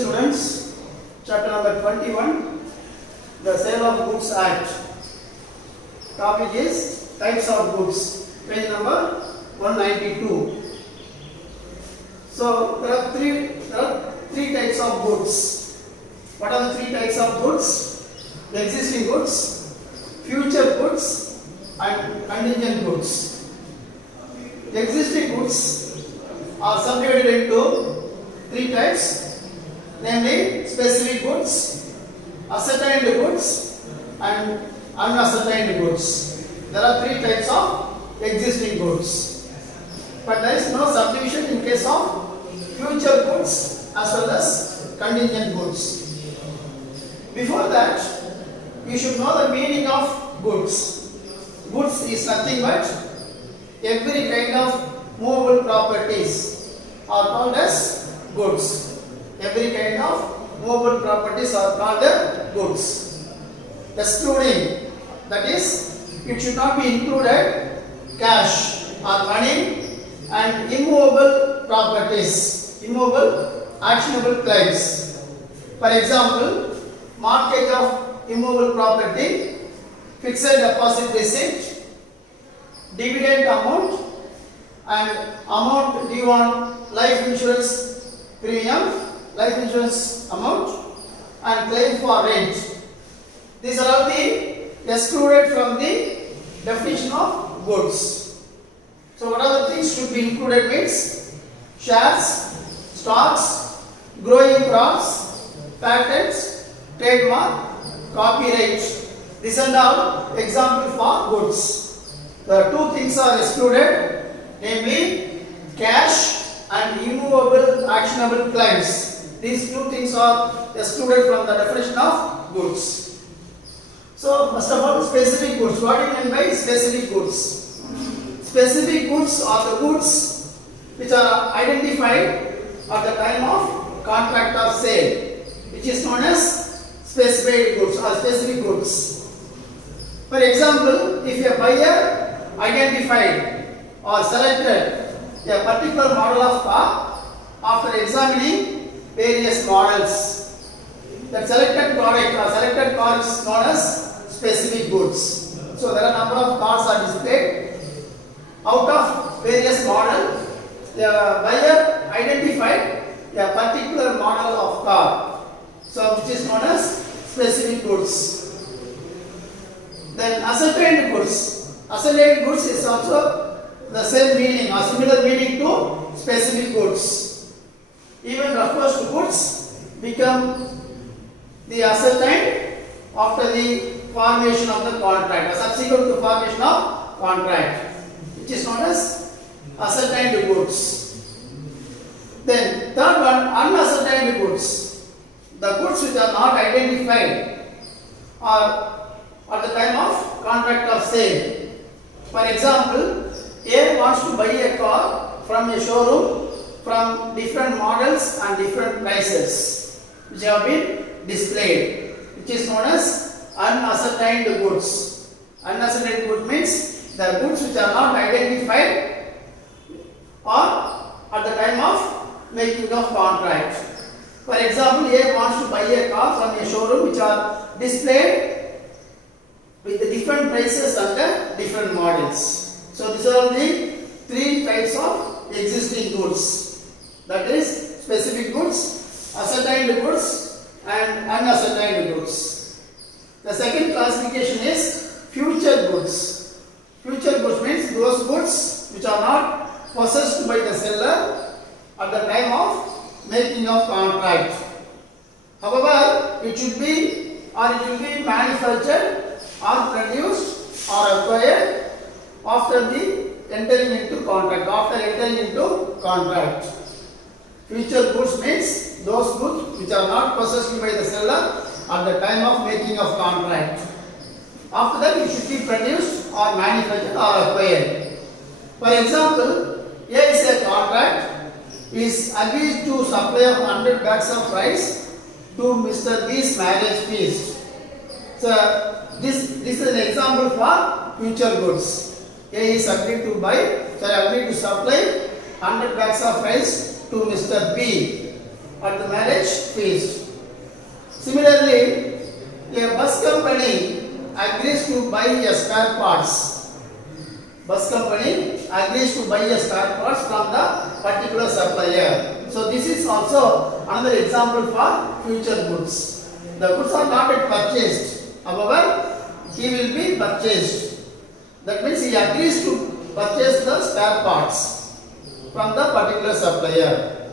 students, chapter number 21, the Sale of Goods Act. Topic is types of goods, page number 192. So there are three types of goods. What are the three types of goods? The existing goods, future goods, and contingent goods. The existing goods are subdivided into three types, namely specific goods, ascertained goods, and unascertained goods. There are three types of existing goods, but there is no subdivision in case of future goods as well as contingent goods. Before that, you should know the meaning of goods. Goods is nothing but every kind of movable properties are called as goods. Every kind of movable properties are called as goods. Excluding, that is, it should not be included cash or money and immovable properties, immovable actionable claims. For example, mortgage of immovable property, fixed deposit receipt, dividend amount, and amount due on life insurance premium, life insurance amount, and claim for rent. These are all the excluded from the definition of goods. So what are the things should be included means shares, stocks, growing crops, patents, trademark, copyright. These are all example for goods. The two things are excluded, namely cash and immovable actionable claims. These two things are excluded from the definition of goods. So first of all, specific goods. What do you mean by specific goods? Specific goods are the goods which are identified at the time of contract of sale, which is known as specified goods or specific goods. For example, if a buyer identified or selected a particular model of car after examining various models, that selected product or selected car is known as specific goods. So there are number of cars are displayed. Out of various models, the buyer identified a particular model of car, so which is known as specific goods. Then ascertained goods. Ascertained goods is also the same meaning or similar meaning to specific goods. Even refers to goods become the ascertained after the formation of the contract or subsequent to formation of contract, which is known as ascertained goods. Then third one, unascertained goods. The goods which are not identified or at the time of contract of sale. For example, A wants to buy a car from a showroom from different models and different prices which have been displayed, which is known as unascertained goods. Unascertained goods means the goods which are not identified or at the time of making of contract. For example, A wants to buy a car from a showroom which are displayed with the different prices and the different models. So these are the three types of existing goods. That is specific goods, ascertained goods, and unascertained goods. The second classification is future goods. Future goods means those goods which are not possessed by the seller at the time of making of contract. However, it should be or it will be manufactured or produced or acquired after the entering into contract. After entering into contract. Future goods means those goods which are not possessed by the seller at the time of making of contract. After that, it should be produced or manufactured or acquired. For example, here is a contract is agreed to supply of 100 bags of rice to Mr. B's marriage feast. So this is an example for future goods. A is agreed to supply 100 bags of rice to Mr. B at the marriage feast. Similarly, a bus company agrees to buy a spare parts. Bus company agrees to buy a spare parts from the particular supplier. So this is also another example for future goods. The goods are not yet purchased. However, he will be purchased. That means he agrees to purchase the spare parts from the particular supplier.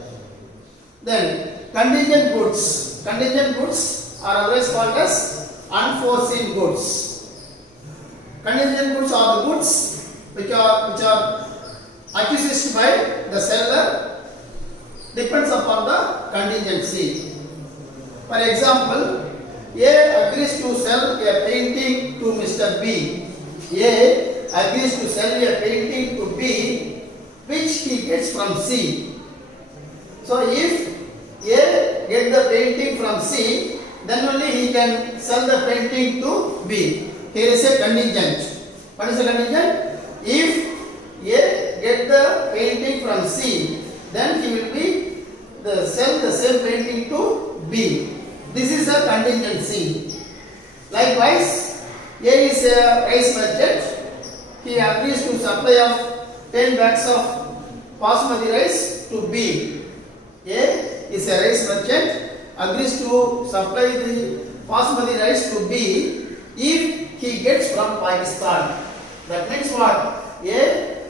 Then contingent goods. Contingent goods are always called as unforeseen goods. Contingent goods are the goods which are acquisitioned by the seller, depends upon the contingency. For example, A agrees to sell a painting to Mr. B. A agrees to sell a painting to B, which he gets from C. So if A gets the painting from C, then only he can sell the painting to B. Here is a contingent. What is the contingent? If A gets the painting from C, then he will be sell the same painting to B. This is a contingency. Likewise, A is a rice merchant. He agrees to supply of 10 bags of basmati rice to B. A is a rice merchant, agrees to supply the basmati rice to B if he gets from Pakistan. That means what? A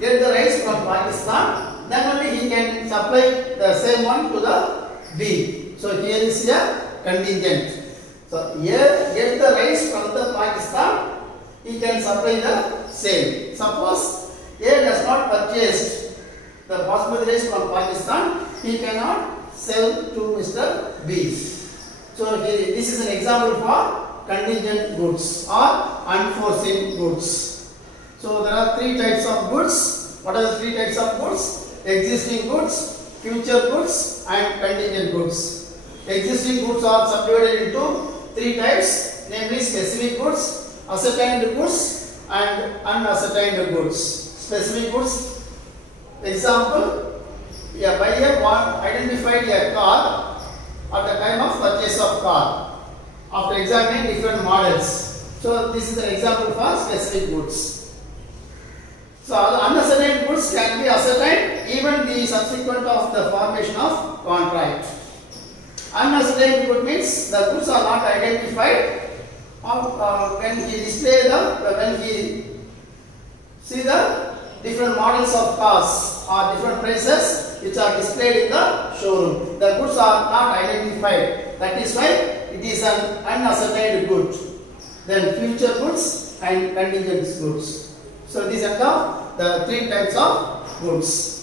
get the rice from Pakistan, then only he can supply the same one to the B. So here is a contingent. So here get the rice from the Pakistan, he can supply the same. Suppose A does not purchase the basmati rice from Pakistan, he cannot sell to Mr. B. So this is an example for contingent goods or unforeseen goods. So there are three types of goods. What are the three types of goods? Existing goods, future goods and contingent goods. Existing goods are subdivided into three types, namely specific goods, ascertained goods and unascertained goods. Specific goods, example, a buyer identified a car at the time of purchase of car after examining different models. So this is an example for specific goods. So unascertained goods can be ascertained even the subsequent of the formation of contract. Unascertained good means the goods are not identified when he see the different models of cars or different prices which are displayed in the showroom. The goods are not identified. That is why it is an unascertained good. Then future goods and contingent goods. So these are the three types of goods.